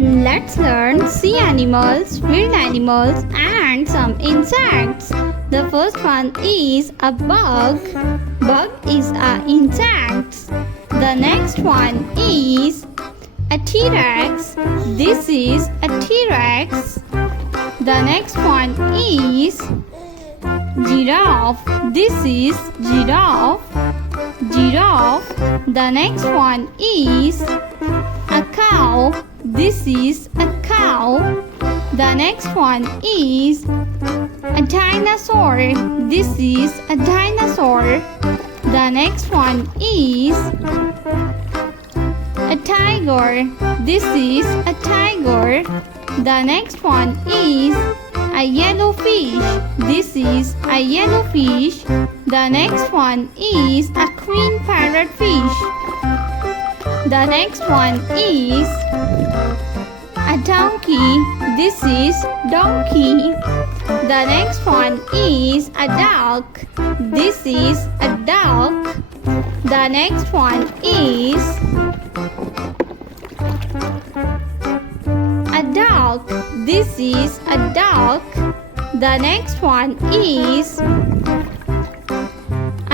Let's learn sea animals, field animals, and some insects. The first one is a bug. Bug is a insect. The next one is a T-Rex. This is a T-Rex. The next one is giraffe. This is giraffe. Giraffe. The next one is a cow. This is a cow. The next one is a dinosaur. This is a dinosaur. The next one is a tiger. This is a tiger. The next one is a yellowfish. This is a yellowfish. The next one is a queen parrotfish. The next one is a donkey. This is donkey. The next one is a duck. This is a duck. The next one is a duck. This is a duck. The next one is a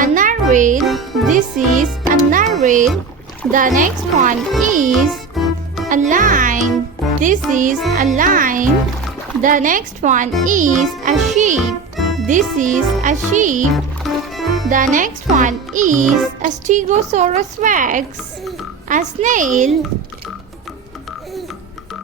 narwhal. This is a narwhal. The next one is a lion. This is a lion. The next one is a sheep. This is a sheep. The next one is a Stegosaurus rex, a snail.